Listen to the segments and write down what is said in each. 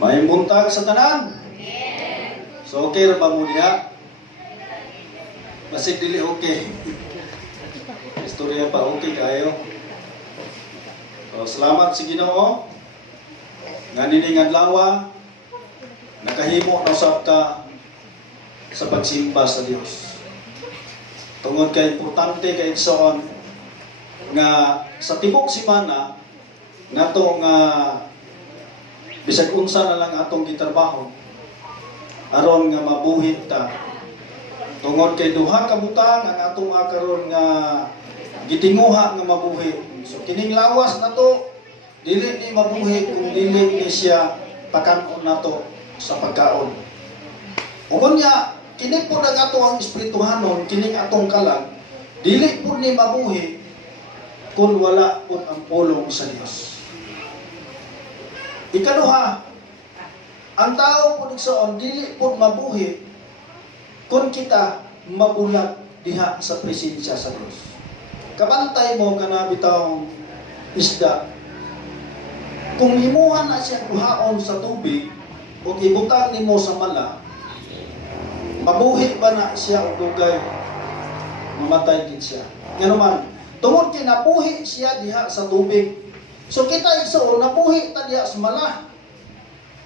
May buntag sa tanan. So okay ra ba mo diha? Basig dili okay. Istorya pa okay kayo. So salamat sa Ginoo. Nga nining adlaw nakahimo na usab ta sa pagsimba sa Dios. Tungod kay importante kay igsoon nga sa tibok semana nato nga bisag unsa na lang atong gitrabaho aron nga mabuhi ta. Tungod kay duha ka butang ang atong karon nga gitinguha nga mabuhi. So kining lawas nato dili ni mabuhi kung dili ni siya pakanon nato sa pagkaon. Ug nya kini po ang ato ang espirituhanon, kining atong kalag, dili po ni mabuhi kung wala po ang pulong sa Dios. Ikaduha, ang tao po nagsoon, dili po mabuhi kung kita mabulag diha sa presensya sa Dios. Kabantay mo kana bitawng isda. Kung himuhan na siya kuhaon sa tubig o ibutang nimo sa mala, mabuhi ba na siya o dugay? Mamatay din siya. Nga naman, tungod kay nabuhi siya diha sa tubig. So kita igsoon, nabuhi ta diha sa mala.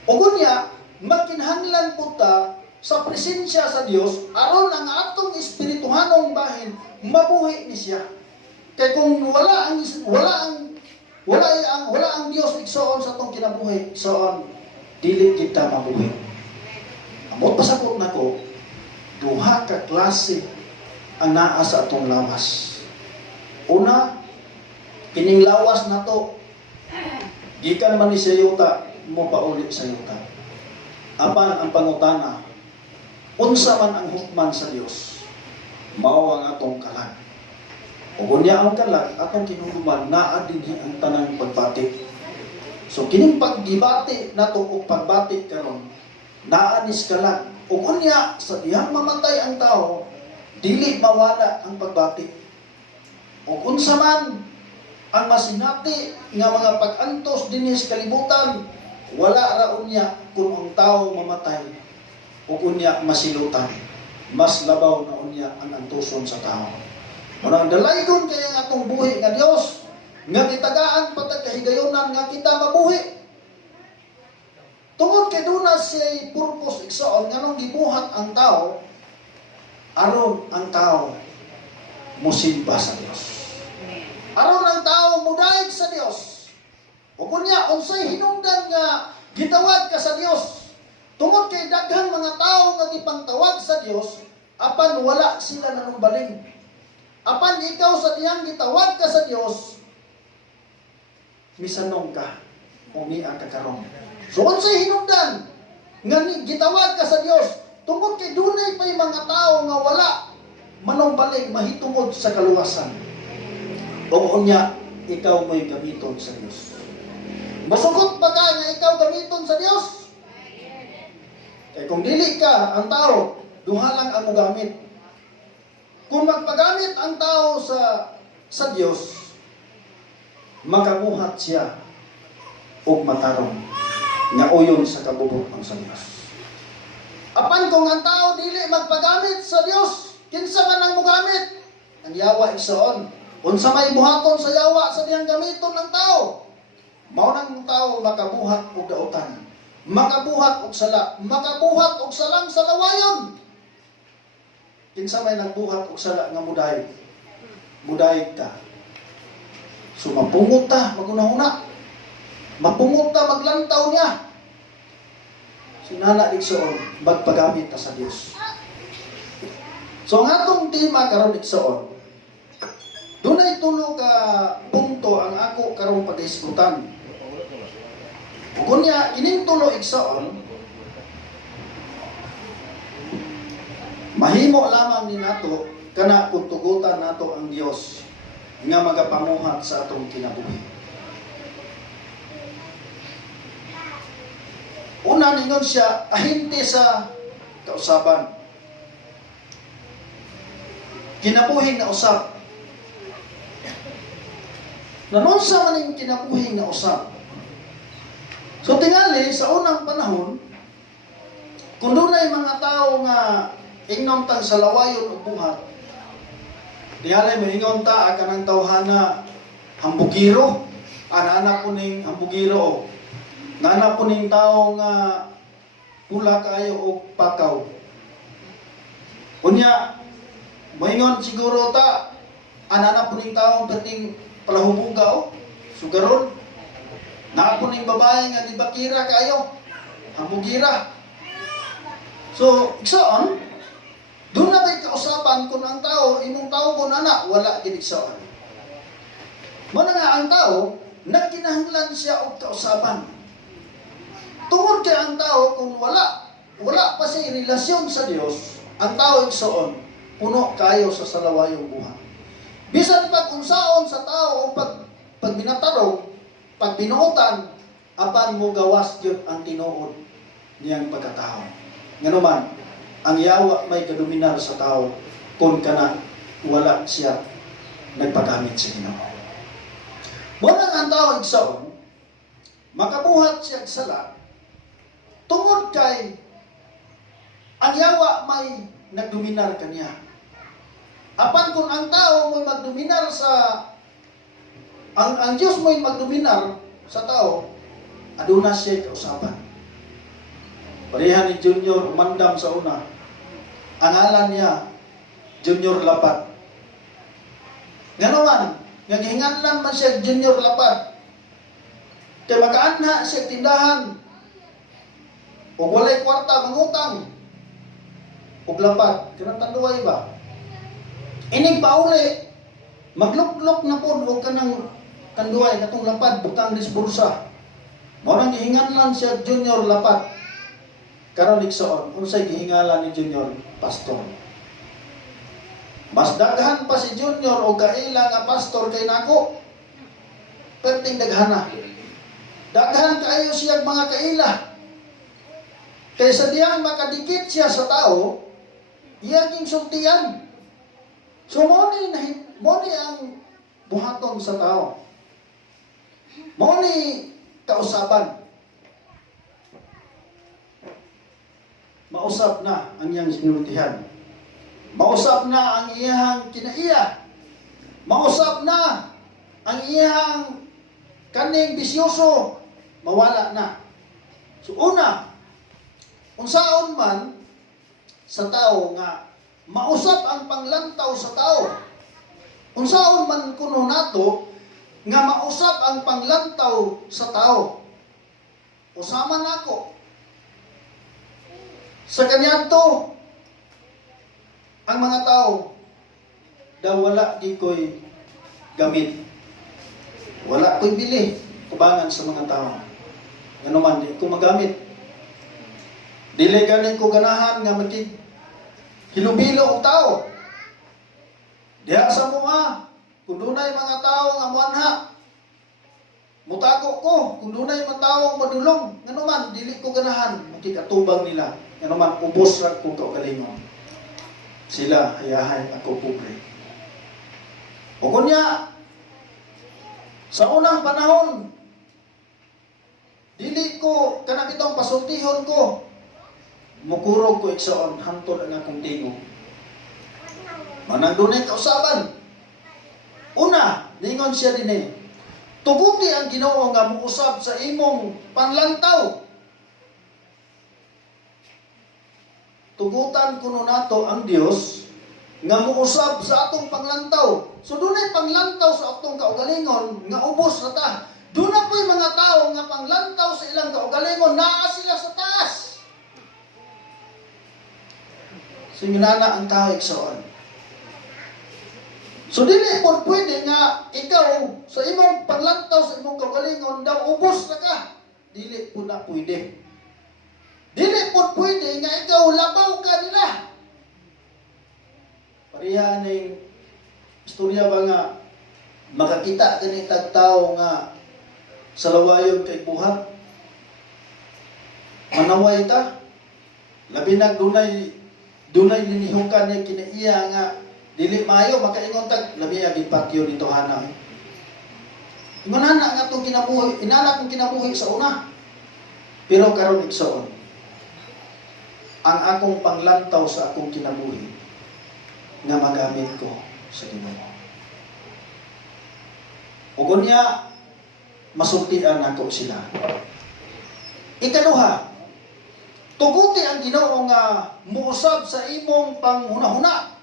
O kunya, magkinahanglan po ta sa presensya sa Dios aron ang atong espirituhanong bahin mabuhi ni siya. Kay kung wala ang Dios igsoon sa atong kinabuhi, igsoon dili kita mabuhi. Amot pasabot nako, duha ka klase ang naa sa atong lawas. Una, kining lawas nato gikan man ni sa yuta mo pauli sa yuta. Apan ang pangutana, unsa man ang hukman sa Dios, mao ang atong kalag. Ug unya ang kalag atong kinuluman naa dinhi ang tanang pagbati. So kining paggibati nato og pagbati karon naa ni kalag. Ug unya sa dihang mamatay ang tao, dili mawala ang pagbati. Ug unsa man ang masinati nga mga pag-antos dinhi sa kalibutan, wala ra unya kun ang tao mamatay. Ug unya masilutan. Mas labaw na unya ang antuson sa tao. Murang dalaygon kay ang atong buhi nga Dios nga gitagaan patag kahigayonan nga kita mabuhi. Tungod kay duna siya purpose igsoon nga nung gibuhat ang tao aron ang tao musimba sa Dios. Aron ang tao mudayeg sa Dios. O kunya unsay hinungdan nga gitawag ka sa Dios. Tungod kay daghang mga tao nga gipangtawag sa Dios apan wala sila nanumbaling. Apan ikaw sa diyang gitawag ka sa Dios, misanong ka o niya ka karon. So unsay hinungdan nga gitawag ka sa Dios tungod kay dunay pay mga tao nga wala manumbaling mahitungod sa kaluwasan. O unya ikaw may gamiton sa Dios. Masugot ba ka nga ikaw gamiton sa Dios? Kaya kung dili ka ang tao, duha lang ang gamit. Kung magpagamit ang tao sa Dios, magabuhat siya og matarong nga uyon sa kabubot sa Dios. Apan kung ang tao dili magpagamit sa Dios, kinsa man ang mogamit? Ang yawa igsoon. Unsa may buhaton sa yawa sa diyang gamiton ng tao? Mao nang tao makabuhat og daotan, makabuhat og sala, makabuhat og salang sa lawayon. Kinsa may nagbuhat og sala nga muday ta. So mapungot ta magunahuna. Mapungot ta maglantaw niya. Sinana igsoon magpagamit ta sa Dios. So ang atong tema karon igsoon, dunay tulo ka punto ang ako karon pag-isgutan. Kunya ining tulo igsoon, mahimo lamang ni nato kana kung tugutan nato ang Dios nga magapamuhat sa atong kinabuhi. Una ningon siya ahinte sa kausaban. Kinabuhi na usab. Nanunsa man yung kinabuhi na usab. So tingali sa unang panahon, kung dunay mga tao nga ingnon tang sa lawayon ug buhat, tingali moingon ta kanang tawhana hambugiro, ana po ning hambugiro, nana po ning tao nga pula kayo og pakaw. Unya, moingon siguro ta, ana po ning tao dating palahubuga sugaron. Na po ning babae nga dibakira kayo, hambugira. So, iksaon, doon na ba'y kausapan kung ang tao, imong tao ko na wala giniksaon. Muna nga ang tao, nagkinahanglan siya og kausapan. Tungod kay ang tao, kung wala pa siya relasyon sa Dios, ang tao iksaon, puno kayo sa salawayong buhat. Bisan pag unsaon sa tao o pag binatarong, pag binuotan, apan mo gawas yun ang tinuod niyang pagkatao. Nga naman, ang yawa may kadominar sa tao kung kana wala siya nagpagamit sa Ginoo. Munang ang tao igsaon, makabuhat siya sala, tungod kay ang yawa may nagdominar kaniya. Apan kung ang tao mo'y magdominar sa ang Diyos mo'y magdominar sa tao, aduna siya kausapan. Pareha ni Junior umandam sa una. Ang ngalan niya, Junior Lapat. Nga naman, naghinganlan man siya Junior Lapat. Kaya makaanha siya tindahan. O walay kwarta, mangutang. O lapat. Kanang tanduay ba? Inig pauli, magluklok na po o kanang kanduay katong lapad butang disbursa. Mao nang gihinganlan siya Junior Lapat. Karon igsoon unsay gihingalan ni Junior? Pastor. Mas daghan pa si Junior o kaila nga pastor kay nako. Perting daghana. Daghan kaayo siya mga kaila. Kaysa diyang makadikit siya sa tao, iyaging sultian. So mo ni ang buhaton sa tao. Mao ni kausaban. Mausap na ang iyang sinultihan. Mausap na ang iyang kinaiya. Mausap na ang iyang kaning bisyoso. Mawala na. So una, unsaon man sa tao nga mausap ang panglantaw sa tao. Unsaon man kuno nato nga mausap ang panglantaw sa tao. Usama nako. Sa kanyanto, ang mga tao daw wala di ko'y gamit. Wala ko'y bili. Kubangan sa mga tao. Ano man, di ko magamit. Dili ganin ko ganahan nga hilubilo ang tao. Diha sa mga, kung dunay mga tao nga muanha, mutago ko, kung dunay mga tao madulong, nga naman, dili ko ganahan, makikatubang nila, nga naman, ubos ra ko kaugalingon. Sila, hayahay, ako pobre. O kunya, sa unang panahon, dili ko, kanakitong pasultihon ko, mukurog ko iksaon, hantod ang akong tingog. Manang dunay kausaban. Una, ningon siya din tuguti ang Ginoo nga muusab sa imong panlantaw. Tugutan kuno nato ang Dios nga muusab sa atong panglantaw. So dunay panglantaw sa atong kaugalingon nga ubos na ta. Doon na po'y mga tao nga panglantaw sa ilang kaugalingon, naa sila sa taas. Singinana ang tao iksoon. So dili po pwede nga ikaw sa imong panglantaw sa imong kaugalingon daw ubos na ka. Dili po na pwede. Dili po pwede nga ikaw labaw ka nila. Parihan ng istorya ba nga makakita ganitag tao nga sa lawayon kay buhat. Manaway ta. Labi na dunay ninihukan niya kinaiya nga dili maayo makaingon tag labi agi patio dito hana. Ingon na nga itong kinabuhi, inala kong kinabuhi sa una. Pero karon igsoon, ang akong panglantaw sa akong kinabuhi nga magamit ko sa Ginoo. Ug unya masultian nako sila. Ikaduha, tuguti ang Ginoo nga muusab sa imong panghunahuna.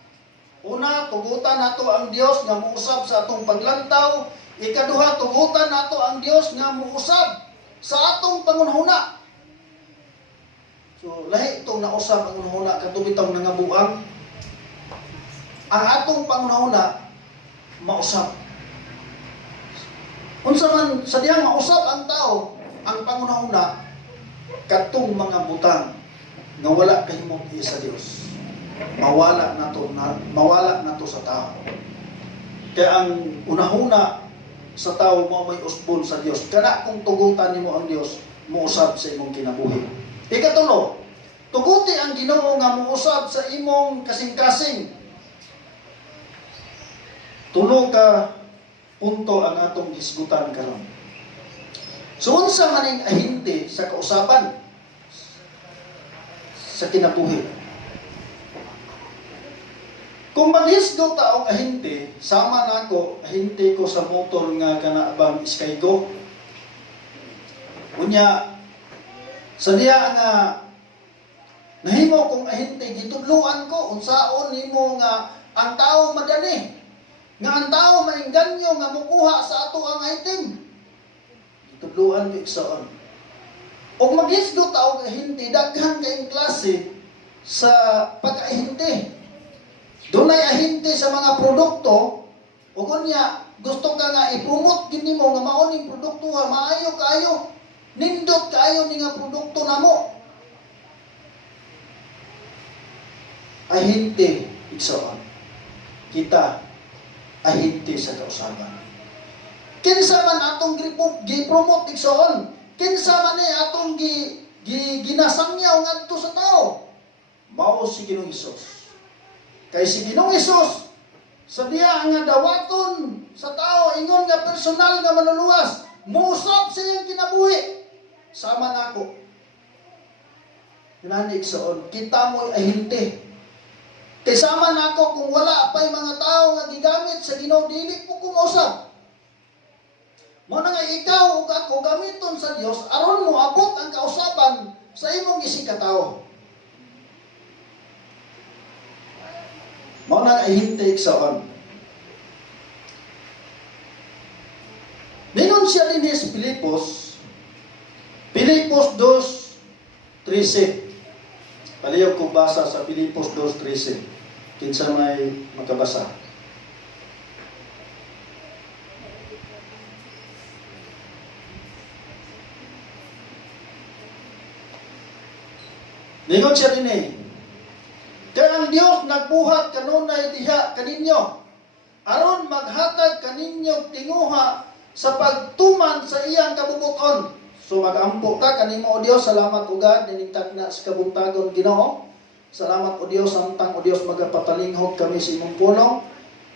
Una, tugutan nato ang Dios nga muusab sa atong paglantaw. Ikaduha, tugutan nato ang Dios nga muusab sa atong panghunahuna. So, lahi itong nausab ang panghunahuna katubitang nangabuang. Ang atong panghunahuna mausab. Unsa man sa diyang mausab ang tao, ang panghunahuna katong mga butang nga wala kahimong sa Dios. Mawala na to sa tao. Kaya ang unahuna sa tao mo may usbon sa Dios. Kana kung tugutan nimo ang Dios, muusab sa imong kinabuhi. Ikatulo, tuguti ang Ginoo nga muusab sa imong kasing-kasing. Tulo ka punto ang atong hisgutan karon. So unsa man ang ahinte sa kausaban sa kinabuhi? Kung maghisgo ta og ahinte, sama nako ahinte ko sa motor nga kanabang Skygo. Unya sa diya nga nahimo kong ahinte gitudluan ko unsaon nimo nga ang tao madani, nga ang tao maingganyo nga mukuha sa ato ang item. Gitudluan ko igsoon. Og maghisgo ta og ahinte, daghan kayong klase sa pag-ahinte. Dunay ahinte sa mga produkto, o kunya gusto ka nga i-promote gini mo nga mao ning produkto nga maayo kayo, nindot kayo ni nga produkto namo. Ahinte igsoon. Kita ahinte sa kausaban. Kinsa man atong gi-promote igsoon, kinsa man ni atong ginasangyaw ngadto sa tao. Mao si Ginoong Hesus. Kay si Ginoong Hesus, sa diya nga dawaton sa tao, ingon nga personal nga manuluwas, muusab sa iyang kinabuhi. Sama nako. Nanig soon, kita mo'y ahinte. Kay sama nako kung wala pa'y mga tao nga gigamit sa Ginoo, dili po kumusab. Mo na nga ikaw ug ako gamiton sa Dios aron mo abot ang kausaban sa imong gisikatawo. Mao na ahinte igsoon. Ningon siya din sa Pilipos 2:13. Palihog ko basa sa Pilipos 2:13. Kinsa may makabasa. Ningon siya din kaya ang Dios nagbuhat kanunay diha kaninyo aron maghatag kaninyo tinguha sa pagtuman sa iyang kabubuton. So magampo ka kanimo o Dios, salamat ugad ninigtag na sa kabuntagon Ginoo. Salamat o Dios, samtang o Dios magapatalinghob kami sa imong pulong.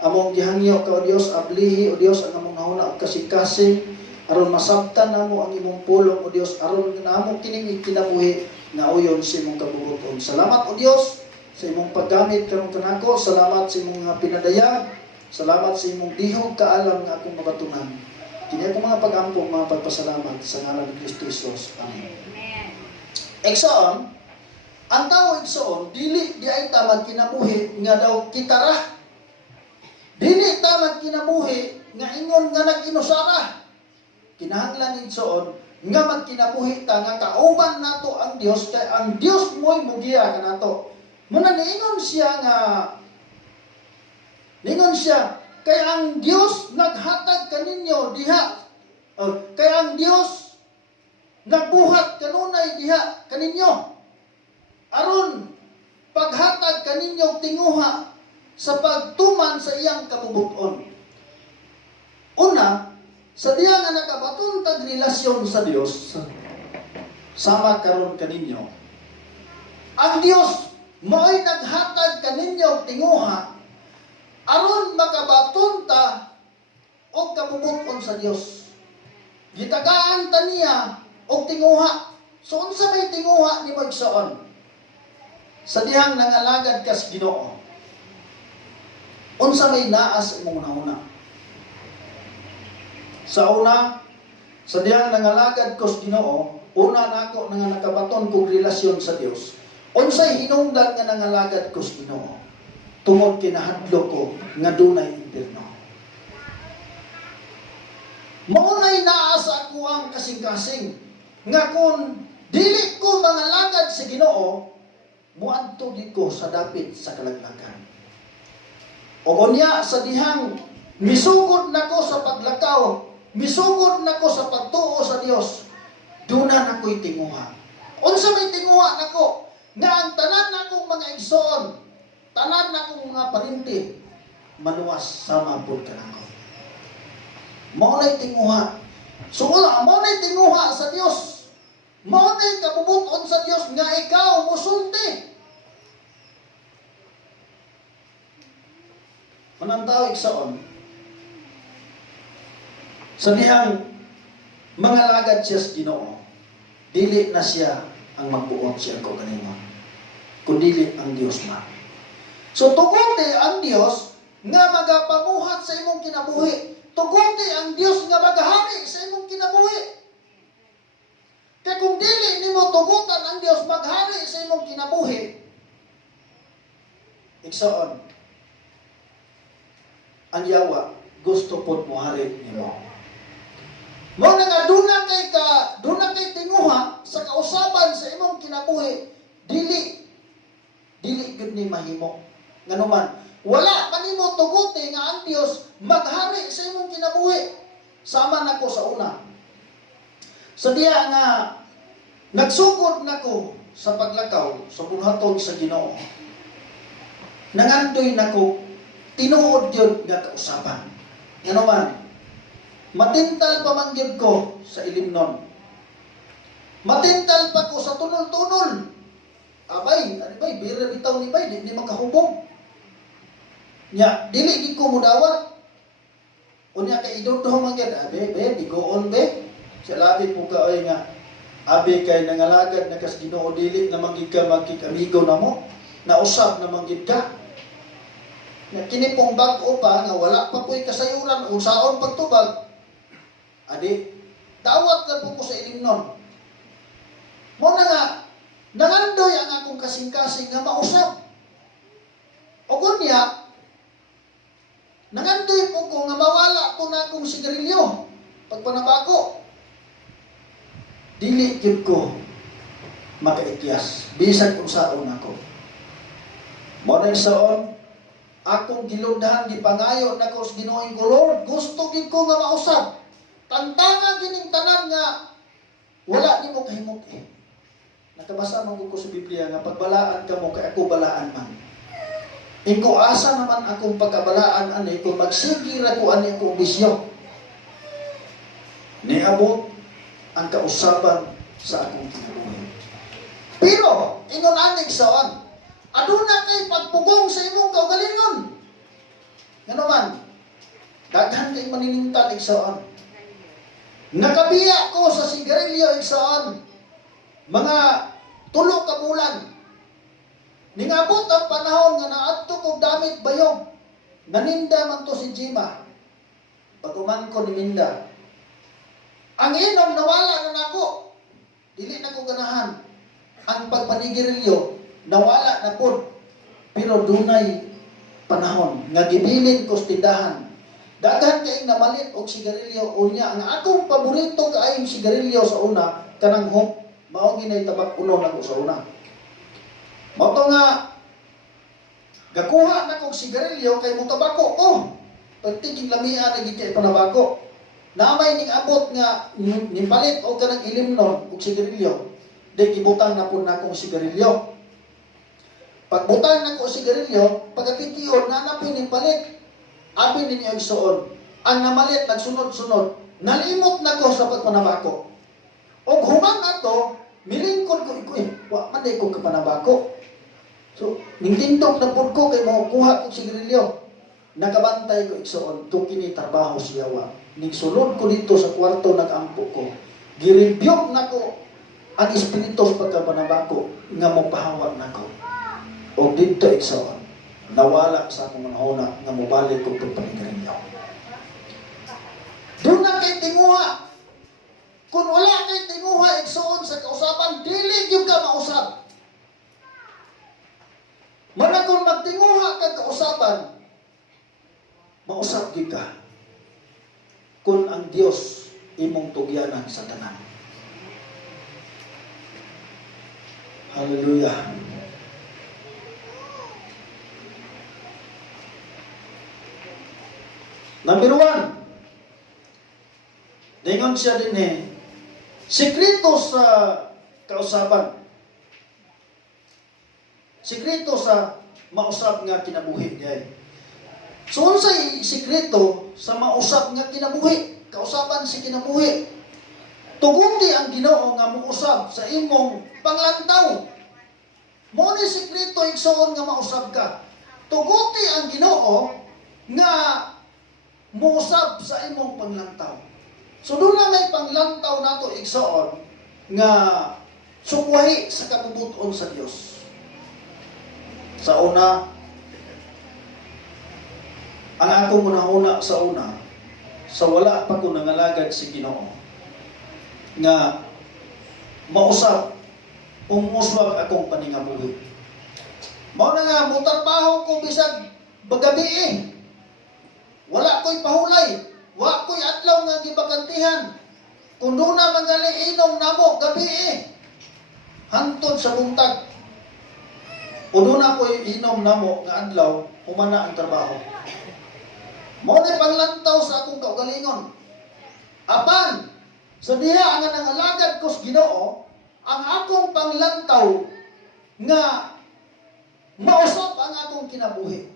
Among gihangyo ka o Dios, ablihi o Dios ang among nahuna og kasing-kasing aron masabtan namo ang imong pulong o Dios aron namo kining kinabuhi na uyon sa imong kabubuton. Salamat o Dios sa imong paggamit karon kanako. Salamat sa imong mga pinadayag. Salamat sa imong dihog kaalam nga akong mabatunan. Kini akong mga pag-ampo, mga pagpasalamat sa ngalan ni Kristo Jesus. Amen. Igsoon, ang tao igsoon, dili di ay tamad kinabuhi nga daw kitara. Dili tamad kinabuhi nga ingon nga nag-inusara. Kinahanglan igsoon nga magkinabuhi ta nga kauban nato ang Dios, kay ang Dios mo'y mugiya kanato. Muna niingon siya kay ang Dios naghatag kaninyo diha, kay ang Dios nagbuhat kanunay diha kaninyo aron paghatag kaninyo tinguha sa pagtuman sa iyang kabubuton. Una, sa diha nga nakabaton tag relasyon sa Dios, sama karon kaninyo, ang Dios mo'y naghatag kaninyo tinguha aron makabaton ta og kabubuton sa Dios. Gitagaan ta niya og tinguha So unsa may tinguha nimo igsoon? Sa dihang nangalagad kas Ginoo. Unsa may naa sa imong una-una? Sa una, sa dihang nangalagad kos Ginoo, una nako nga nakabaton kog relasyon sa Dios. Unsay hinungdan nga nangalagad kos Ginoo? Tungod kinahadlok ko nga dunay impierno. Maunay naa sa ako ang kasing-kasing nga kung dili ko mangalagad sa Ginoo, muadto gid ko sa dapit sa kalaglagan. O unya sa dihang misugod nako sa paglakaw, misugod nako sa pagtuo sa Dios, duna nako'y tinguha. Unsa may tinguha nako? Nga ang tanan nakong mga igsoon, tanan nakong mga parinti, maluwas sama pud kanako. Maunay tinguha. So maunay tinguha sa Dios. Maunay kabubuton sa Dios nga ikaw musulti. Manantaw igsoon. Sa dihang mga lagad siya sa Ginoo, dili na siya ang magbuot siya ko kanimo, kundi ang Dios man. So tugote ang Dios nga magapamuhat sa imong kinabuhi. Tugote ang Dios nga magahari sa imong kinabuhi. Kaya kung dili nimo tugutan ang Dios maghari sa imong kinabuhi, igsoon, ang yawa gusto pod mo hari nimo. Mo nga duna kay tinguha sa kausaban sa imong kinabuhi, dili gud ni mahimo. Nganuman, wala man nimo tuguti nga ang Dios maghari sa imong kinabuhi. Sama nako sa una. Sa diya nga nagsugod nako sa paglakaw sa buhaton sa Ginoo. Nangandoy nako tinuod yun nga kausaban. Nganuman, matintal pa man gyud ko sa ilimnon. Matintal pa ko sa tunol-tunol. Abay, bira bitaw ni bay, di makahubog. Nya, dili gid ko mudawat. Unya kay idodo man gyud, bigoon be. Sa labi po ka oy nga abi kay nangalagad na kas Ginoo dili na manggid ka magkik-amigo namo. Nausab na manggid ka. Nga kini pong bag-o pa nga wala pa po'y kasayuran unsaon pagtubag. Adi, dawat na po ko sa ilimnon. Mo na nga, nangandoy ang akong kasing-kasing nga mausap. O kunya, nangandoy po ko nga mawala ko na akong sigarilyo. Pagpanabako, dili gyud ko makaikyas. Bisan kung saon ako. Mo na saon, akong gilundahan, gipangayo na ko sa Ginooing ko, Lord, gusto gid ko nga mausap. Tantangan gining tanan nga wala nimo kahimot eh. Nakabasa man ko sa Biblia nga pagbalaan ka mo kay ako balaan man. Ingko asa naman akong pagkabalaan ani kung magsigi ra ko ani akong bisyo. Niabot ang kausaban sa akong kinabuhi. Pero ingon aning saon, aduna kay pagpugong sa imong kaugalingon. Ngano man, daghan kay maninintal igsoon. Nakabiya ko sa sigarilyo igsoon. Mga 3 ka bulan. Ningabot ang panahon nga naadto kog damit bayog. Naninda man to si Jima. Pagkuman ko ni Minda. Ang inom nawala na nako. Dili na ko ganahan. Ang pagpanigirilyo nawala na pod. Pero dunay panahon nga gibilin ko sa tindahan. Daghan kay namalit og sigarilyo unya ang akong paborito kaayong sigarilyo sa una kanang hop mao ginay tabak uno nako sa una. Mao nga gakuha na kog sigarilyo kay mo tabako ko. Pagtiging lamian na gid kay panabako. Namay ning abot nga nipalit og kanang ilimnon og sigarilyo. Di gibutang na pud na akong sigarilyo. Pagbutang na ko sigarilyo, pagkapitiyon nanapin ning palit. Abi ninyo ang suon. Ang namalit, nagsunod-sunod. Nalimot na ko sa pagpanabako. O humang ato, milingkod ko, wa man ko kapanabako. So, ningtindog na po ko kay makukuha ko sigarilyo. Nakabantay ko igsoon, kung kini trabaho siya wa. Ning sulod ko dito sa kwarto, nag-ampo ko. Girebyok na ko ang espiritu pagkapanabako nga mopahawak nako. O dito igsoon, nawala sa akong manahuna nga mobalik ko pagpanigarinyo. Doon na kay tinguha. Kung wala kay tinguha igsoon sa kausapan, dili yung ka mausap. Mana kung magtinguha ka kausapan, mausap gyud ka. Kung ang Dios imong tugyanan sa tanan. Hallelujah. Number 1, dingon siya din sikreto sa kausaban. Sikreto sa mausap nga kinabuhi diay. So unsay sikreto sa mausap nga kinabuhi? Kausaban si kinabuhi. Tuguti ang Ginoo nga muusab sa imong panglantaw. Mo ni sikreto igsoon nga mausab ka. Tuguti ang Ginoo nga muusab sa imong panglantaw. So doon na may panglantaw nato igsoon nga sukwahi sa katubuton sa Dios. Sa una, ang akong una sa una, sa wala pa ko nangalagad si Ginoo, nga mausap, umuswag akong paningabuhi. Mao na nga, mutarbaho ko bisag bagabi wala ko'y pahulay, wala ko'y adlaw nga gibakantihan. Kung doon na mangali inom namo gabi hantod sa buntag. Kung doon na ko'y inom namo nga adlaw, humana ang trabaho. Mao na panglantaw sa akong kaugalingon. Apan, sa diha nga nangalagad ko sa Ginoo, ang akong panglantaw nga mausap ang akong kinabuhi.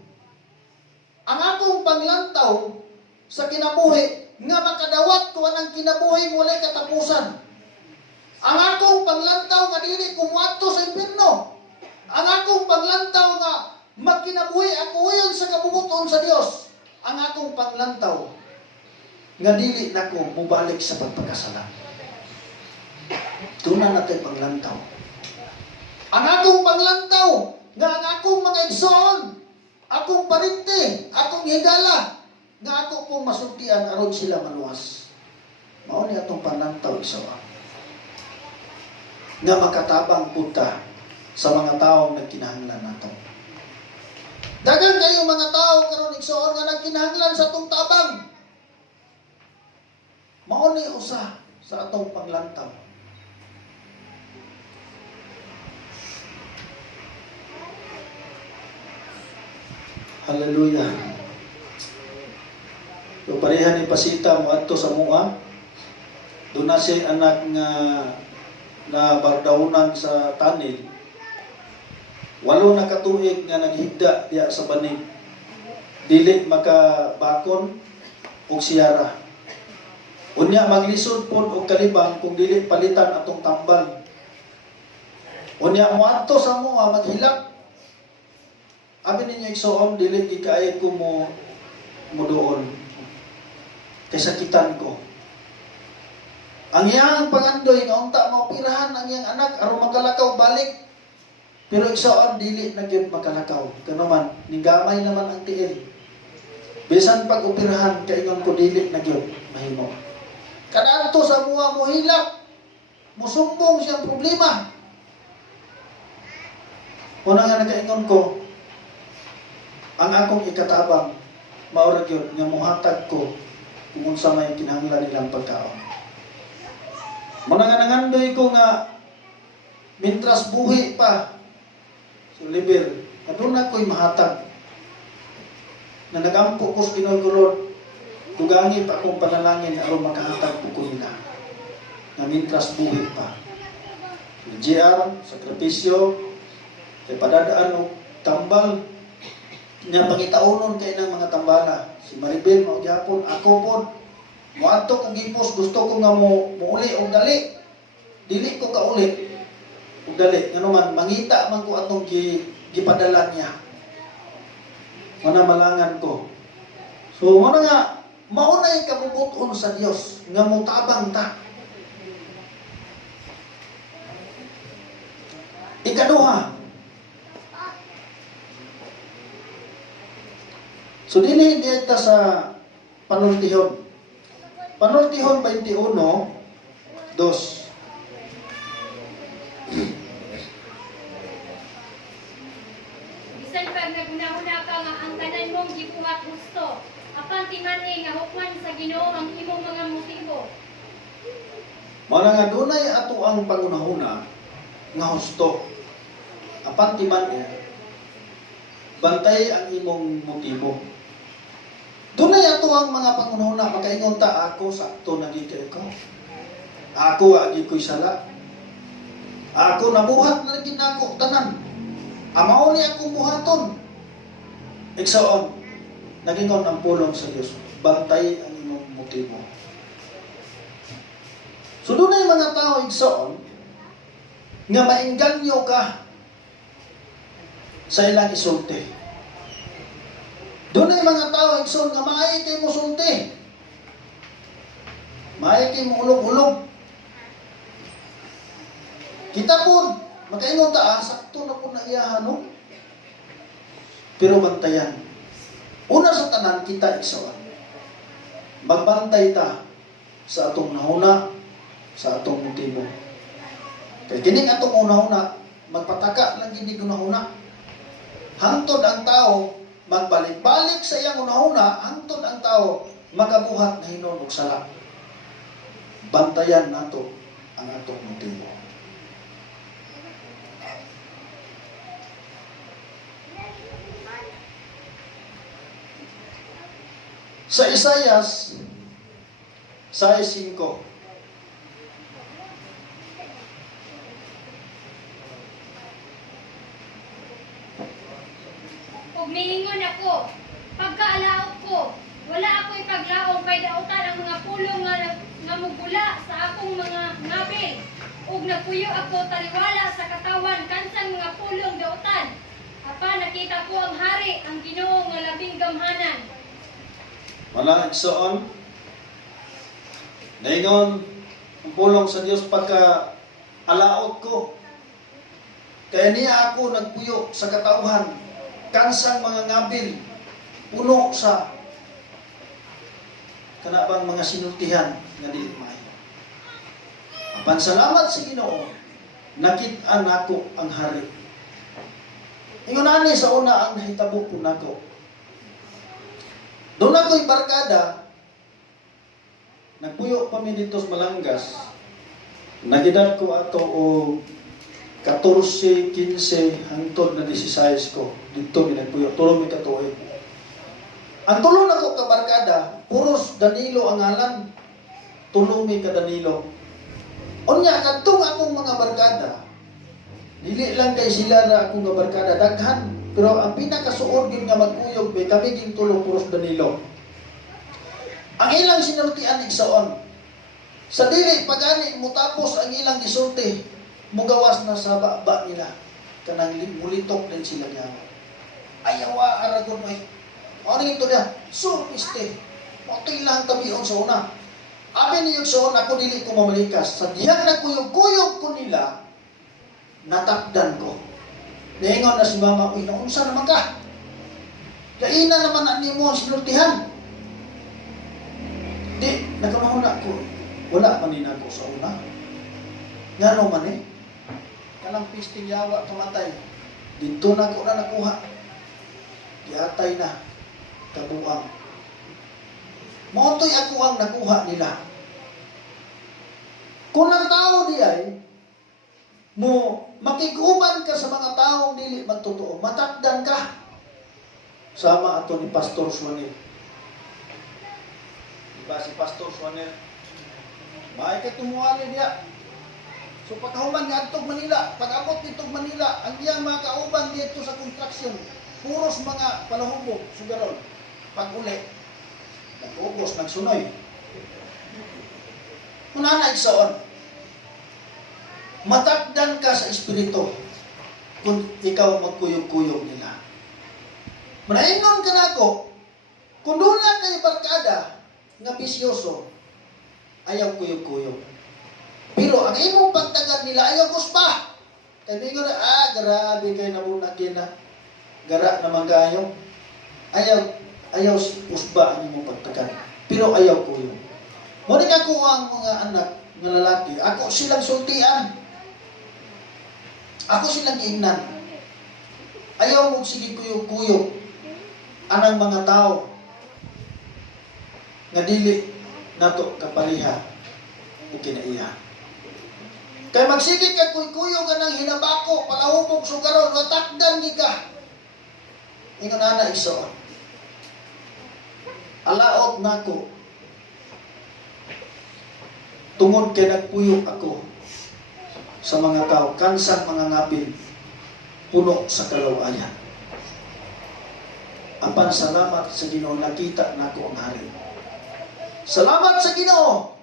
Ang akong panglantaw sa kinabuhi nga makadawat ko anang kinabuhi walay katapusan. Ang akong panglantaw nga dili kumuadto sa impierno. Ang akong panglantaw nga magkinabuhi ako uyon sa kabubuton sa Dios. Ang akong panglantaw nga dili nako mubalik sa pagpakasala. Tuna natin panglantaw. Ang akong panglantaw nga ang akong mga igsoon, akong parinti, akong higala, nga ako pong masultian aron sila maluwas. Mao ni atong panglantaw igsoon. Nga makatabang punta sa mga taong nagkinahanglan nato. Dagan kayo mga tao karon igsoon nga nagkinahanglan sa atong tabang. Mao ni usa sa atong panglantaw. Hallelujah. So pareha ni Pasita mo adto sa mua. Doon na si anak nga na bardaunan sa tanil. 8 na katuig nga naghigda diya sa banig. Dili makabakon og siyara. Unya maglisod pod og kalibang kung dili palitan atong tambal. Unya moadto sa mua maghilak. Abi ninyo igsoon dili gikaay ko mo doon. Kaysa kitan ko. Ang iyang pangandoy nga unta maoperahan ang iyang anak aron makalakaw balik. Pero igsoon dili na gyud makalakaw. Kano man nigamay naman ang tiil. Bisan pag operahan kaingon ko dili na gyud mahimo. Kadadto sa mua mo hilak. Musumbong siyang problema. Una nga nakaingon ko, ang akong ikatabang maura gyud nga mohatag ko kung unsa may kinahanglan nilang pagkaon. Muna nga nangandoy ko nga mintras buhi pa so liber aduna ko'y mahatag na nagampo ko sa Ginoong Lord tugangi pa akong panalangin aron makahatag ko nila na mintras buhi pa. GR, sakripisyo, kay padadaan o tambal nga pangitaunon kay ng mga tambala. Si Maribel mao gyapon, ako pod moadto kog gipos, gusto ko nga mo uli og dali. Dili ko kauli og dali. Ngano man mangita man ko atong gipadala niya. Mana malangan ko. So mo nga maunay kabubuton sa Dios nga motabang ta. Ikaduha. So dinhi dito sa panultihon. Panultihon 21:2. Bisan pag nagunahuna ka nga ang tanan mong gibuhat gusto, apan timani nga hukman sa Ginoo ang imong mga motibo. Mao nga dunay ato ang pangunahuna nga husto. Apan timani bantay ang imong motibo. Dunay ato ang mga pangunahuna, makaingon ta ako sakto nagigay ko. Ako agi ko'y sala. Ako nabuhat na lagi nako tanan. Amao ni akong buhaton. Igsoon, nagingon ang pulong sa Dios. Bantay ang imong motibo. So dunay mga tao igsoon nga maengganyo ka sa ilang isulti. Doon ay mga tao, igsoon nga maay kay mo sulti. Maay kay mo ulog-ulog. Kita po, makaingon ta, sakto na po na iyahan, no? Pero bantayan. Una sa tanan, kita igsoon. Magbantay ta sa atong nahuna, sa atong motibo. Kaya kining atong una-una, magpataka lang hindi ko nahuna. Hangtod ang tao, magbalik-balik sa iyang una-una, hangtod ang tao magabuhat na hinon og sala. Bantayan nato ang atong motibo. Sa Isaias 6:5. Ug miingon ako, pagkaalaot ko, wala ako'y paglaom kay dautan ang mga pulong nga mugula sa akong mga ngabil. Ug nagpuyo ako taliwala sa katawan kansang mga pulong dautan. Apan nakita ko ang hari, ang Ginoo nga labing gamhanan. Wala igsoon. Naingon ang pulong sa Dios pagka alaot ko. Kaya niya ako nagpuyo sa katauhan. Kansang mga ngabil, puno sa kanabang mga sinultihan nga dili maayo. Apan salamat sa Ginoo, nakit-an nako ang hari. Ingon ani sa una ang nahitabo po nako. Doon ako'y barkada, nagpuyo pa mi dito sa Malangas, nagidad ko ato o 14, 15, hangtod na 16 ko. Dito minagpuyo, tulong mi katuig. Ang tulong ako ka barkada, puros Danilo ang ngalan. Tulong mi ka Danilo. Unya, kadtong akong mga barkada, dili lang kay sila na akong nga barkada, daghan. Pero ang pinakasuod yun nga magkuyog, may kami ging tulong puros Danilo. Ang ilang sinultian igsoon, sa dili pagani mo tapos ang ilang gisulti, mugawas na sa baba nila. Kanang mulitok din sila niya. Ayawa, aragon mo eh. Ano ito niya? So, piste. Okay lang tabion sa una. Amin niyo soon, ako dili ko mamalikas. Sa diyan na kuyog-kuyog ko nila, natakdan ko. Naingon na si mama, uy, naunsa naman ka? Kaina naman na niyo mo ang sinultihan. Di, nagkamahuna ko. Wala manina ko sa una. Nga naman eh. Kanang pisting yawa kamatay. Dito na ko na nakuha. Diatay na. Kabuang. Moto'y ako ang nakuha nila. Kung ang tao di ay, mo makiguban ka sa mga taong dili magtotoo, matakdan ka. Sama ato ni Pastor Swanel. Diba si Pastor Swanel? May katumuali niya. So pagkahuman nga itong Manila, pag-abot nitong Manila, ang iyang mga kauban dito sa construction, puros mga palahubog, sugarol. Pag-uli, nag-ugos, nagsunoy. Muna na igsoon, matakdan ka sa espiritu kung ikaw magkuyog-kuyog nila. Manaingon ka na ako, kung doon na kayo barkada, nga bisyoso, ayaw kuyog-kuyog. Pero ang imong pagtagad nila, ayaw kuspa. Kaya ko na, grabe kayo na muna na. Gara naman kayo. Ayaw usba ang imong pagtakan. Pero ayaw ko yun. Muna ako ang mga anak na lalaki. Ako silang sultian. Ako silang ingnan. Ayaw mong sige kuyog-kuyog. Anang mga tao nga dili nato kapaliha o kinaiya. Kaya magsigit ka kuy-kuyog ka ng hinabako, palahubog sugaron, matakdan di ka. Ingon na iso. Alaot nako. Tungod kay nagpuyok ako sa mga tao, kansang mga ngapin, puno sa kalawayan. Apan salamat sa Ginoo, nakita nako ang hari. Salamat sa Ginoo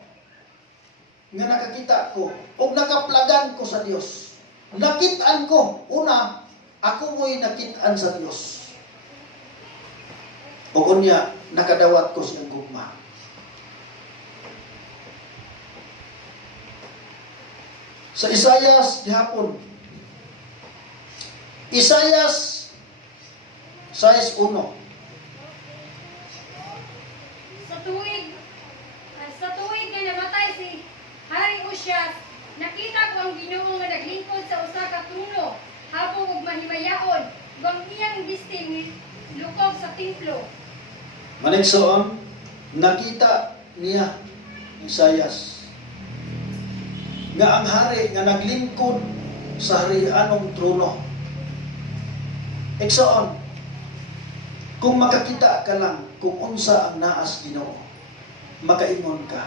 nga nakakita ko o nakaplagan ko sa Dios. Nakitaan ko. Una, ako mo'y nakitaan sa Dios. O kunya, nakadawat ko siyang gugma. Sa Isayas, dihapon. Isayas 6:1. Sa tuwig nga namatay si Hari Usyas, nakita ko ang Ginoo nga naglingkod sa usa ka trono, habong ug mahimayaon, ang iyang bistin lukog sa templo. Manigsoon, nakita niya Isayas nga ang hari nga naglingkod sa harianong trono. Igsoon, kung makakita ka lang kung unsa ang naas Ginoo, makaingon ka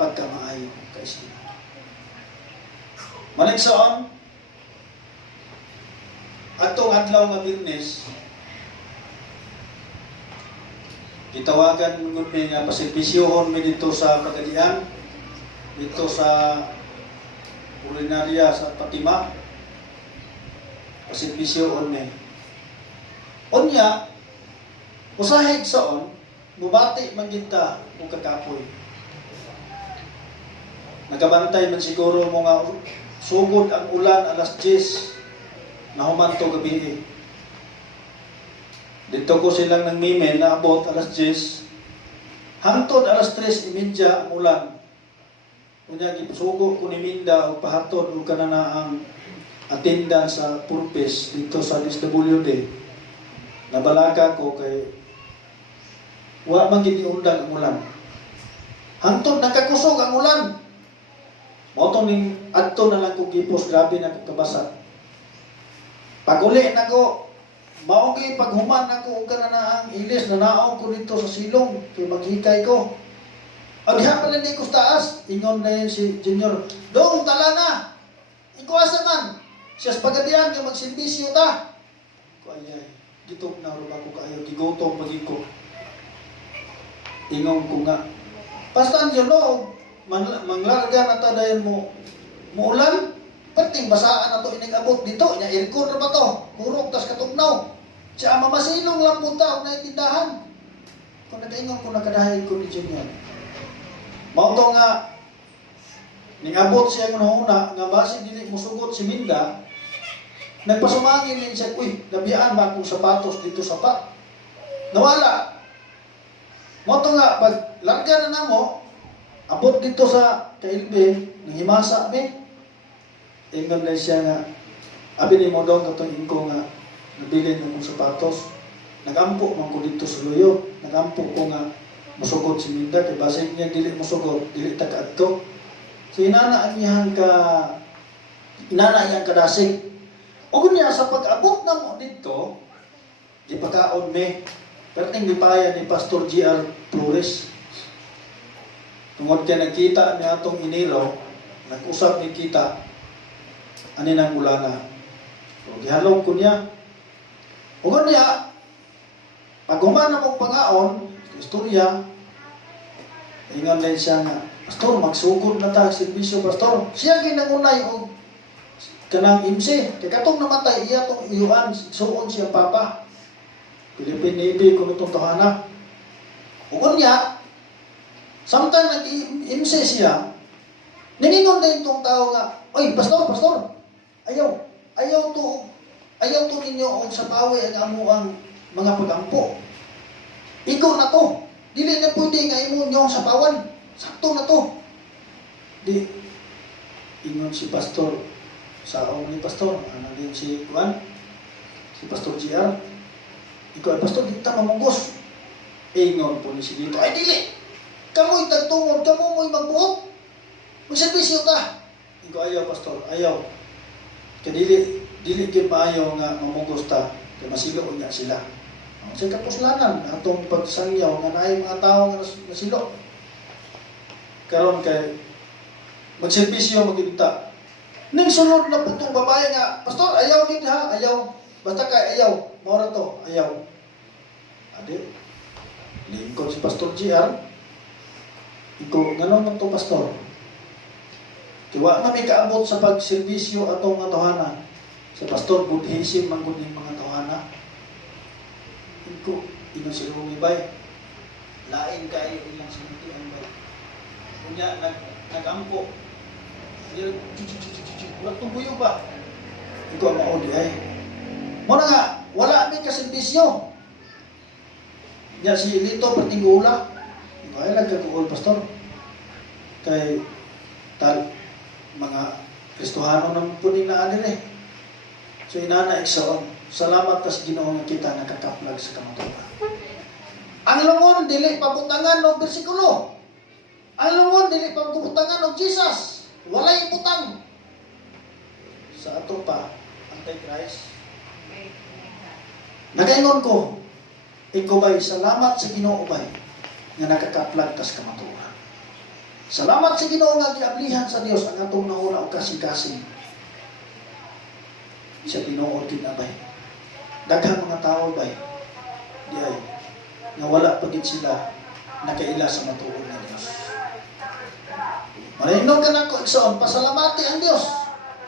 pagka maayo ka isla. Manigsoon, atong adlaw nga Biyernes, gitawagan ngon mi nga paservisyohon mi dito sa Pagadian, dito sa Kulinaria sa Fatima. Paservisyohon mi. Unya, usahig saon, mubati man kita o kakapoy. Nagabantay man siguro mga sugod ang ulan alas 10 na humanto gabi. Dito ko silang nagmime na abot alas 10. Hangtod alas 3:30 ang ulan. Unya gisugo ko ni Minda o pahatod o kanana ang attendance sa purpose dito sa SWD. Nabalaga ko kay wa man gid undang ang ulan. Hangtod nakakusog ang ulan. Mao to ning adto na lang ko gipos, grabe na ko kabasa. Paguli nako mao gi paghuman nako og kanana ang ilis na naaw ko dito sa silong kay maghikay ko. Ang diha pala di ko sa taas, ingon na yun si Junior, "Dong tala na. Ikaw asa man? Siya sa Pagadian nga magsimbisyo ta." Ko ayay, gitok na ro ko kaayo gigutom pagid ko. Ingon ko nga, "Pastan yo no, manglarga na ta dayon mo muulan, perting basaan na to inigabot dito, nya aircon ra ba to? Kurog tas katugnaw. Siya mamasilong lang punta og naitindahan." Kung nakaingon ko nakadahay ko ni Junior. Mao to nga ningabot siya ng una nga basi dili mosugot si Minda. Nagpasumangin din siya, "Uy, nabiyaan ba akong sapatos dito sa pa?" Nawala. Mao to nga pag larga na namo, abot dito sa kailbe, nahimasa mi. Ingon na siya nga, abi ni mo daw katong ingko nga nabili ng mong sapatos. Nagampo man ko dito sa luyo. Nagampo ko nga musugot si Minda, kay basig niya dili musugot, dili tagaadto. So inana iyang kadasig. O kunya sa pag-abot na mo dito, ipakaon mi, perting gipaya ni Pastor G.R. Flores. Tungod kay nagkita niya atong Enero, nag-usap ni kita, ani nang ulana. So gihalong ko niya. O kunya, pag humana mong pangaon, istorya, ingon din siya nga, "Pastor, magsugod na ta, serbisyo, Pastor." Siya ginangunay o kanang MC. Kaya katong namatay, iya tong iyuan, suon siya papa. Philippine Navy, kung itong tohana. O kunya, samtang nag-MC siya, ningingon din itong tao nga, "Oy, Pastor, Ayaw to ninyo ang sabawi ang amo ang mga pagampo. Ikaw na to. Dili na pwede nga imo nyo ang sabawan. Sakto na to. Di, ingon si pastor, sa ni pastor, din si Juan, si pastor JR, ikaw ay pastor, di kita mamunggos. Ingon po ni si dito, ay dili, kamo'y tagtungod, kamo mo'y magbuot, magservisyo ka. Ikaw ayaw pastor, ayaw. Kadili, dili kay maayo nga mamunggos ta, kay masilo niya sila. Sa kapuslanan, atong pagsangyaw, nga naay mga tao nga nasilo. Karon kay magservisyo magkita. Ning sunod na putong babae nga, pastor, ayaw gid ha, ayaw. Basta kay ayaw, mora to, ayaw. Ade, lingkod si Pastor JR. Ikaw, ngano man to pastor? Kiwa na may kaabot sa pagservisyo atong nga tawhana. Si pastor, budhisim man gud ning mga tawhana. Ikaw, ino si Rumibay. Lain kayo ilang sinutian ba? Kunya, nag-ampo. Wala itong buyo ba? Ikaw ang maudi ay. Muna nga, wala may kasindisyo. Yan si Lito Patingula. Ay, nagkakuol, pastor. Kay mga Kristohano ng puning na anin eh. So, inana iksaon. Salamat tas Ginoo nga kita nakakaplag sa kamatuan. Ang lungon, dili pabutangan ng bersikulo. Ang lungon, dili pabutangan ng Jesus. Walay butang. Sa ato pa, Antichrist. Nagaingon ko, ikaw ba'y salamat sa Ginoo ba'y nga nakakaplag tas kamatuan. Salamat sa Ginoo nga giablihan sa Dios ang atong nauna o kasing-kasing. Siya tinuod din na ba'y. Daghang mga tao ba'y di ay nga wala pagit sila nakaila sa matuod na Dios. Marino ka na ko iksoon, pasalamati ang Dios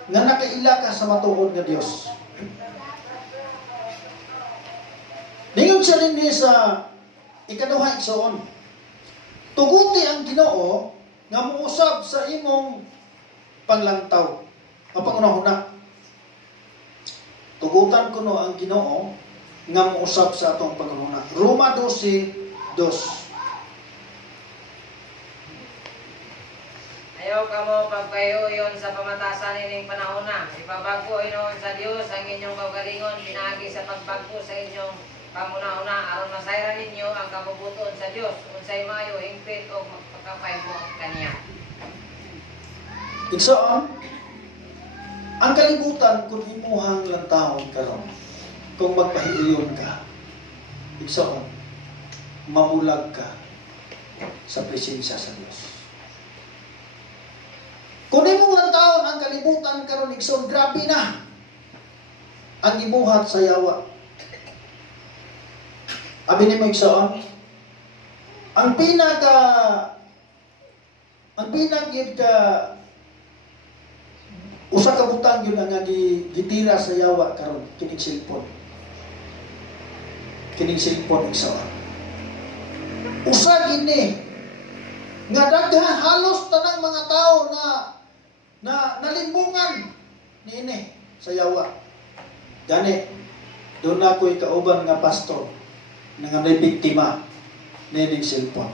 nga nakaila ka sa matuod nga Dios. Ningon siya rin sa ikaduha iksoon. Tuguti ang Ginoo nga muusab sa imong panglantaw. O pangunahuna. Tugutan ko no ang Ginoo nga muusab sa atong pangunahuna. Roma 12:2. Ayaw ka mo pagpayuyon sa pamatasan ining panahon na. Ipabago inoon sa Dios ang inyong kaugalingon, pinagi sa pagbago sa inyong pamunahuna aron masayran ninyo ang kabubuton sa Dios unsay maayo hingpit o magpakapay mo kaniya. Iksoon, ang kalibutan kung imuhang lantawon karon, kung magpahiuyon ka, iksoon, mabulag ka sa presensya sa Dios. Kung imuhang lantawon ang kalibutan karon, iksoon, grabe na ang imuhat sa yawa. Abi ni mo iksoon, ang pinagid ka usa ka butang yun ang gitira sa yawa karon kining cellphone. Kining cellphone iksoon. Usa gini nga daghan halos tanang mga tao na nalimbungan niini sa yawa. Gani doon ako'y kauban nga pastor nga may biktima nining cellphone.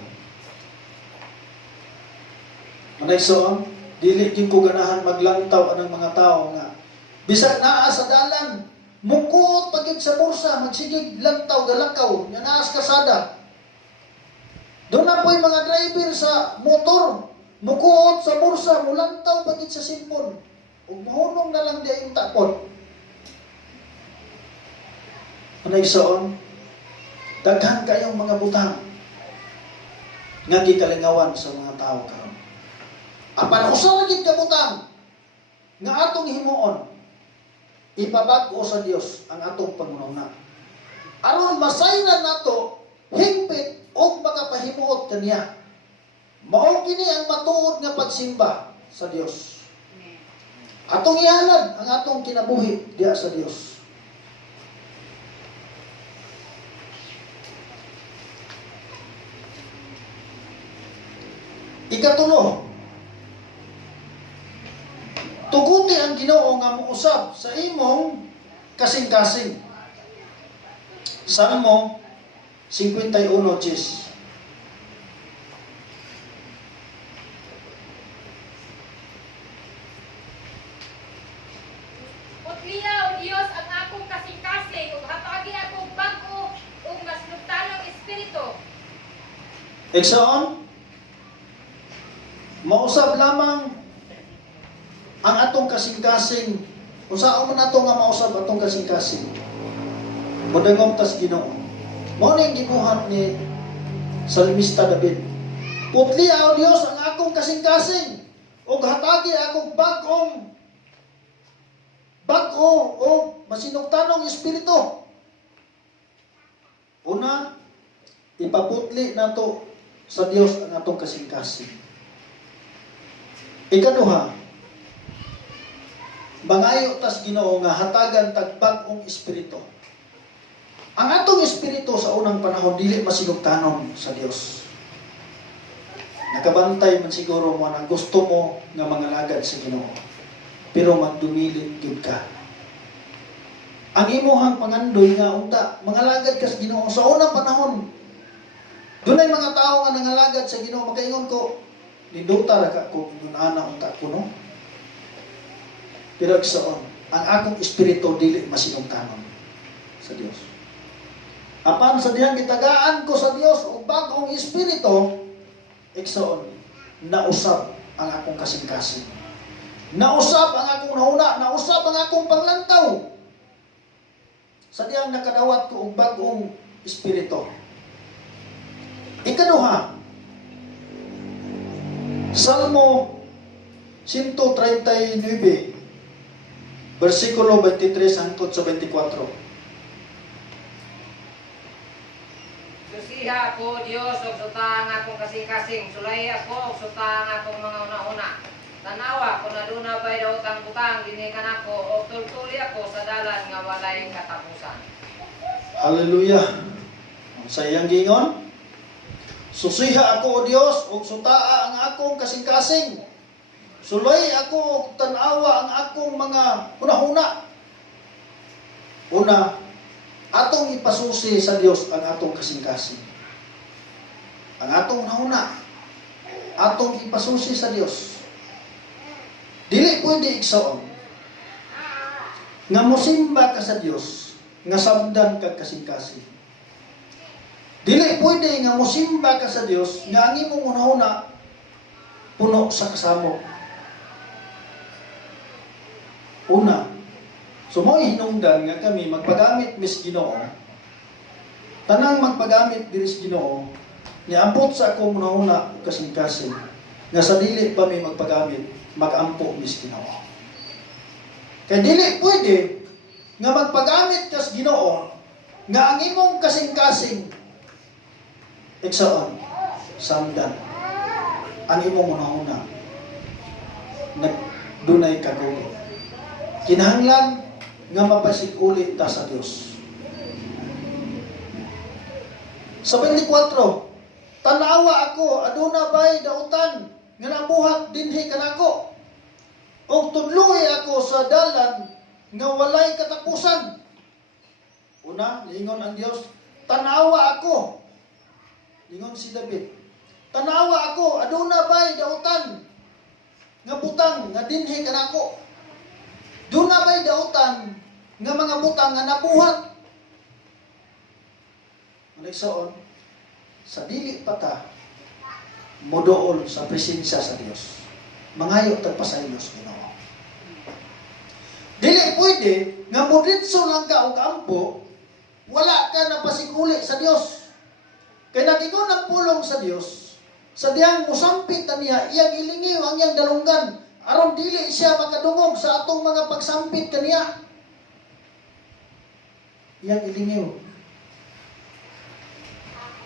Manaysoon, dili din ko ganahan maglantaw anang mga tao nga bisag naa sa dalan, mukuot pagid sa bursa, magsigig lantaw galakaw, nga naa sa kasada. Doon na po'y mga driver sa motor, mukuot sa bursa, mulantaw pagid sa cellphone. Ug mahunong na lang diay yung tapon. Manaysoon, daghan kayong mga butang nga gikalingawan sa mga tao karon. Apan usa lagi ka butang nga atong himuon, ipabag-o sa Dios ang atong pangunahuna. Aron masayran nato hingpit og makapahimuot kaniya. Mao kini ang matuod nga pagsimba sa Dios. Atong ihalad ang atong kinabuhi diha sa Dios. Ikatulo, tuguti ang Ginoo Ginoo nga muusab sa imong kasing-kasing. Salmo 51:10. Utliya o Dios ang akong kasing-kasing ug hatagi akong bag-o ug mas nugtanong espiritu. Eksaon, mausab lamang ang atong kasing-kasing. Unsaon man ato nga mausab atong kasing-kasing? Modangom tas Ginoo. Mao ning gibuhat ni Salmista David. Putliya o Dios ang akong kasing-kasing ug hatagi akong bag-o o masinugtanong espiritu. Una, ipaputli nato sa Dios ang atong kasing-kasing. Ikaduha, bangayo tas Ginoo nga hatagan tag bag-ong espiritu. Ang atong espiritu sa unang panahon dili masinugtanon sa Dios. Nakabantay man siguro mo na gusto mo nga mangalagad sa Ginoo. Pero magdumilit gyud ka. Ang imuhang pangandoy nga unta, mangalagad ka sa Ginoo sa unang panahon. Dunay mga tao nga nangalagad sa Ginoo, makaingon ko, ninduta ra ka kung ana unta ko no. Pero igsoon, ang akong espiritu dili masinugtanon sa Dios. Apan sa dihang gitagaan ko sa Dios og bag-ong espiritu, igsoon, nausab ang akong kasing-kasing. Nausab ang akong nauna, nausab ang akong panglantaw. Sa diyang nakadawat ko og bag-ong espiritu. Ikaduha, Salmo 139, versikulo 23 hangtod sa 24. Susiha ako, Dios, og suta ang akong kasing-kasing. Sulay ako, og suta ang akong mga una-una. Tanawa, kung naduna ba'y daotang butang, dinikan ako, og tultuli ako sa dalan nga walay katapusan. Hallelujah. Sa iyang gingon, susiha ako o Dios, ug sutaa ang akong kasing-kasing. Sulay ako og tanawa ang akong mga hunahuna. Una, atong ipasusi sa Dios ang atong kasing-kasing. Ang atong hunahuna, atong ipasusi sa Dios. Dili pwede igsoon nga mosimba ka sa Dios nga sabdan kag kasing-kasing. Dili pwede nga mosimba ka sa Dios nga ang imong una-una puno sa kasamo. Una, sumoy hinungdan nga kami magpagamit mis Ginoo. Tanang magpagamit diri sa Ginoo, niampot sa akong una-una kasing-kasing nga sa dili pa mi magpagamit, magampo mis Ginoo. Kaya dili pwede nga magpagamit kas Ginoo nga ang imong kasing-kasing iksaon, samdan, ang imong una-una nagdunay kagugo. Kinahanglan nga mapasig-uli ta sa Dios. Sa 24, tanawa ako, aduna ba'y dautan nga nabuhat dinhi kanako. Og tudloy ako sa dalan nga walay katapusan. Una, lingon ang Dios, tanawa ako. Lingon si David, tanawa ako, aduna ba'y dautan nga butang nga dinhi kanako. Duna ba'y dautan nga mga butang nga nabuhat. Maligsoon, sa dili pata modool sa presensya sa Dios. Mangayo tagpasaylos Ginoo. Dili pwede nga modritso lang ka og kampo, wala ka napasiguli sa Dios. Kay nagingon ang pulong sa Dios, sa diyang musampit niya, iyang ilingiw ang iyang dalunggan, aron dili siya makadungog sa atong mga pagsampit kaniya. Iyang ilingiw.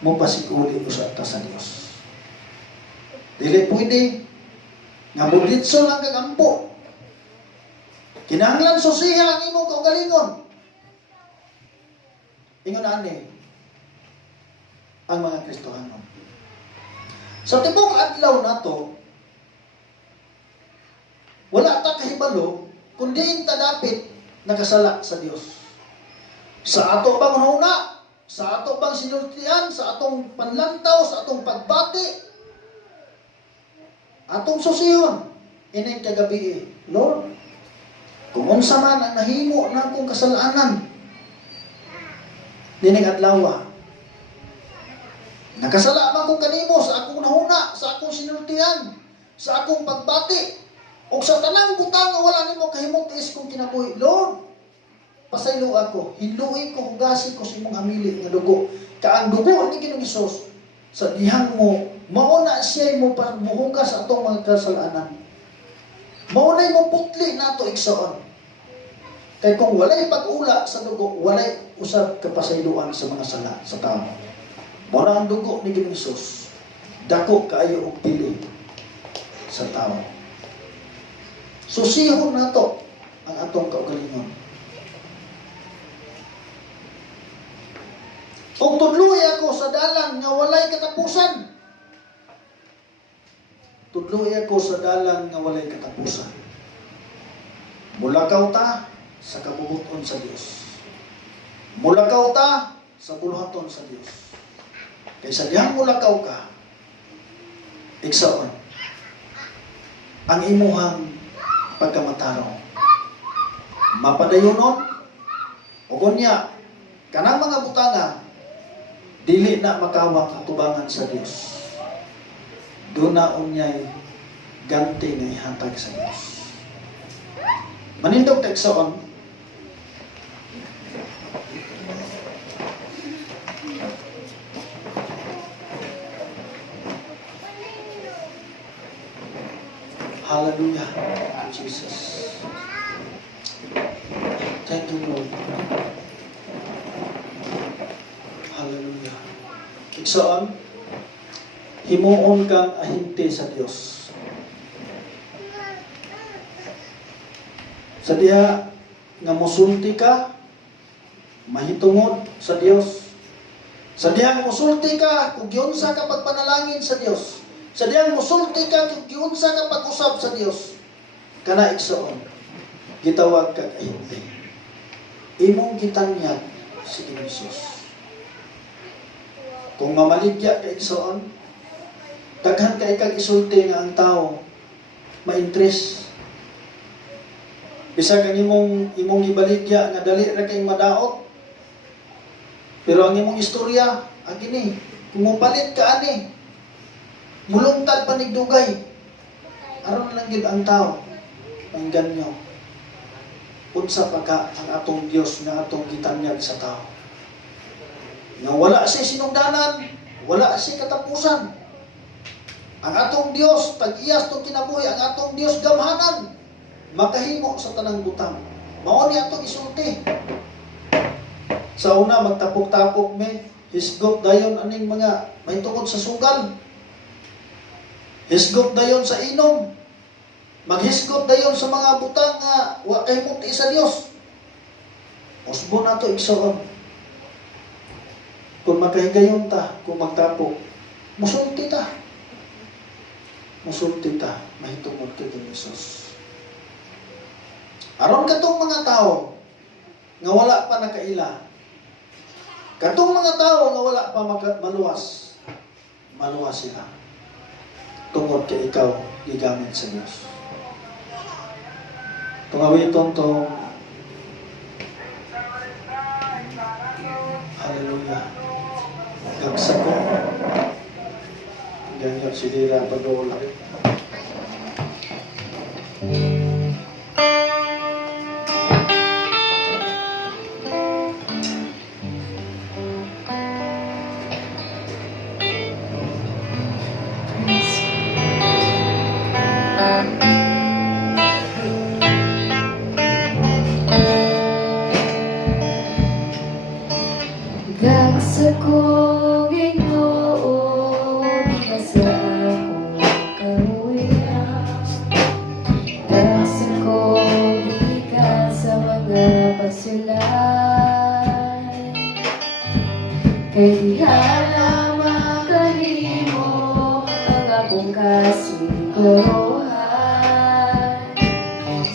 Mo pasiguli usa ta sa Dios. Dili pwede nga modritso lang kag ampo. Kinahanglan susiha ang imong kaugalingon. Ingon ani ang mga Kristohanon. Sa tibok adlaw nato, wala ta kahibalo kundi tadapit nakasala sa Dios. Sa ato bang hunahuna, sa ato bang sinultian, sa atong panlantaw, sa atong pagbati, atong susihon, inay kagabi, Lord, kung unsa man ang nahimo na akong kasalanan, dining adlaw, nakasala man ko kanimo sa akong nahuna, sa akong sinultian, sa akong pagbati, o sa tanang butang nga wala nimo kahimong tiis kong kinabuhi. Lord, pasaylo ako, hinluin ko, hugasin ko sa imong hamili nga dugo. Kaang dugo ni Ginoong Hesus, sa dihang mo, mauna siya mo muhugas sa atong mga kasalanan. Maunay mo putli nato igsoon. Kaya kung walay pag-ula sa dugo, walay usab kapasayloan sa mga sala sa tao. Mura ang dugo ni Ginoong Hesus, dako kaayo og pili sa tao. Susihon nato ang atong kaugalingon. Ug tudloy ako sa dalang nga walay katapusan. Tudloy ako sa dalang nga walay katapusan. Mulakaw ta sa kabubuton sa Dios. Mulakaw ta sa buluhaton sa Dios. Kaysa dihang mulakaw ka, igsaon ang imuhang pagkamataraw. Mapadayonon o kunya kanang mga butanga dili na makawak ang tubangan sa Dios. Doon na unyay ganti nga ihatag sa Dios. Manindog teksoon, hallelujah, Jesus. Thank you, Lord. Hallelujah. Iksoon, himuon kang ahinte sa Dios. Sa diha nga musulti ka, mahitungod sa Dios. Sa diha nga musulti ka, kung giunsa ka pagpanalangin sa Dios. Sa diha nga musulti ka, kung giunsa ka pag-usab sa Dios. Kana iksoon, gitawag kag ahinte. Imong gitanyag si Ginoong Hesus. Kung mamaligya ka iksoon, daghan kay kag isulti nga ang tao ma-interest. Bisag ang imong ibaligya nga dali ra kay madaot. Pero ang imong istorya, agini, kung mupalit ka ani, mulungtad panigdugay. Aron lang gid ang tao ang ganyo. Unsa pa ka ang atong Dios nga atong gitanyag sa tao. Nga wala siya sinugdanan, wala siya katapusan. Ang atong Dios, tag-iyas tong kinabuhi, ang atong Dios gamhanan, makahimo sa tanang butang. Mao ni atong isulti. Sa una, magtapok-tapok me, hisgot dayon aning mga may tungod sa sugal. Hisgot dayon sa inom. Maghisgot dayon sa mga butang nga wa kay muti sa Dios. Usbo nato igsoon. Kung makahigayon ta, kung magtapok, musulti ta. Musulti ta, mahitungod kay Jesus. Aron katong mga tao nga wala pa nakaila. Katong mga tao nga wala pa maluwas. Maluwas sila. Tungod kay ikaw gigamit sa Dios. Tungawiton to. Hallelujah. Gagsa ko. Ganyan si Dira pag-uula. Gagsa ko Ginoo, bigasa akong kawiyan. Gagsa ko gikan sa mga pagsulay. Kay diha lamang kanimo ang akong kasiguruhan.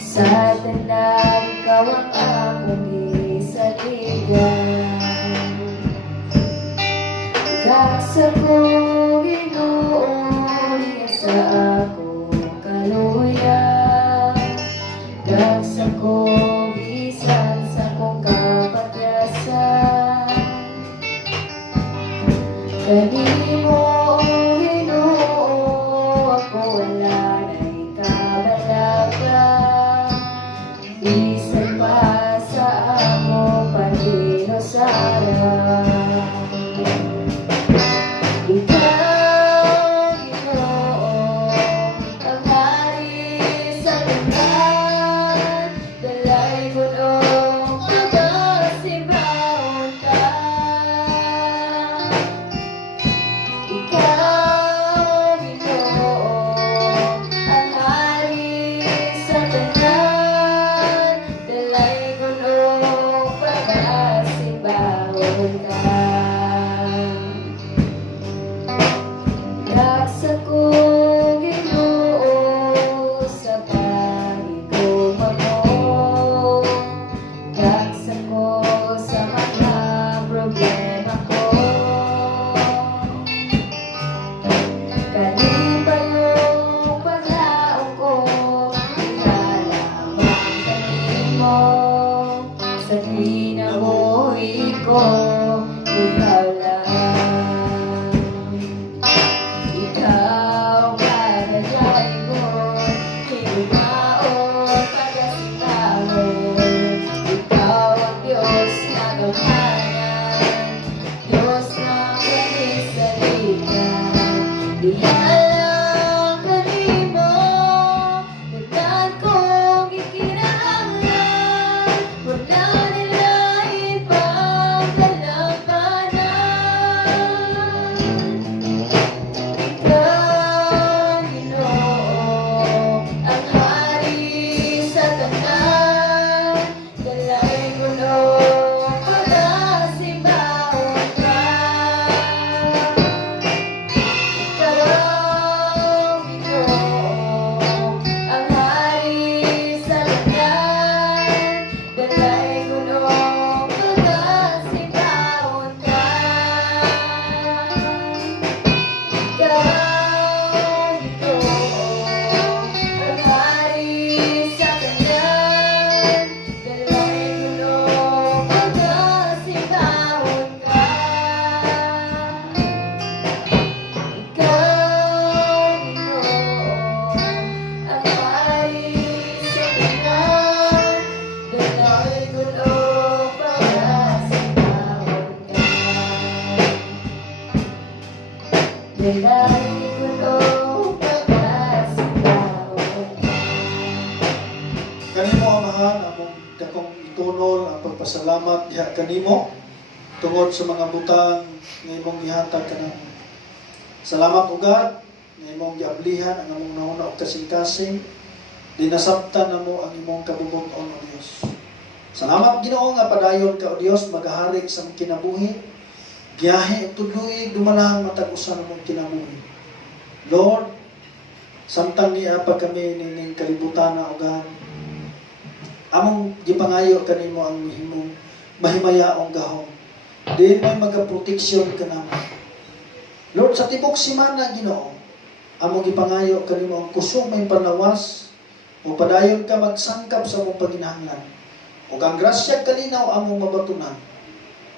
Sa tanan sa ko bisan sa kong kapatyasan. Kanimo Ginoo ako wala na'y kabalagan, bisan pa sa amo paninusara. Ikaw Ginoo ang hari sa lunan, dalay gunong pagkasimbahon ka. Ikaw Ginoo ang hari sa tanan, dalay gunong pagkasimbahon ka. Daksa ko Ginoo sa pagigumamo, daksa ko sa mga problema ko. Kalibayong paglaong ko, ihalamang kanimo. Sa kinabuhi ko, ikaw lang. Ikaw kadagay ko, hinumaon pagkasitahon. Ikaw ang Diyos na gamhanan, Diyos na kanisalita. Ihalang kanimo, nagdaan kong ikinahanglan, wala nilain pang kalabanan. Ikaw Ginoo ang hari sa tanan, dalay gunong pagkasimbahon ka. Ikaw Ginoo ang hari sa tanan, dalay gunong pagkasimbahon ka. Ikaw Ginoo ang hari sa tanan, dalay gunong pagkasimbahon ka. Ikaw Ginoo ang hari sa tanan, dalay gunong pagkasimbahon ka. Dalay gunong pagkasimbahon ka. Kanimo Amahan, among dakong itunol ang pagpasalamat diha kanimo tungod sa mga butang nga imong gihatag kanamo. Salamat ugad nga imong giablihan ang among nauna og kasing-kasing, dinasabtan namo ang imong kabubuton o Dios. Salamat Ginoo nga padayon ka o Dios magahari sa among kinabuhi. Giyahe ug tudloy dumalang matag usa namong kinabuhi. Lord, samtang niya pag kami nining kalibutan na ugad, among gipangayo kanimo ang himong mahimayaong gahom. Di may magaproteksyon ka naman. Lord, sa tibok simana Ginoo, among gipangayo kanimo ang kusog may panawas o padayon ka magsangkap sa among paginahanglan. Ug ang grasya kalinaw among mabatunan.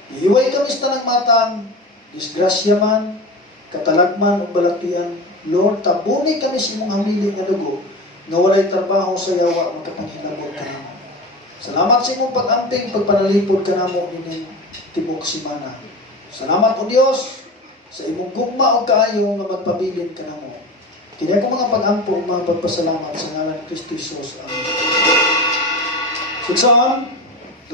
Ihiway kami sa tanang matang, disgrasya man, katalagman o balatian. Lord, tabuni kami sa imong hamili nga dugo, nga walay trabaho sa yawa magkapanghilabot ka namo. Salamat sa imong pag-amping, pagpanalipod ka namo nining tibok simana. Salamat o Dios sa imong gugma o kaayo nga magpabilin ka namo. Kini ako mga pag-ampo o mga pagpasalamat sa ngalan ni Kristo Jesus. Amen. Suksan.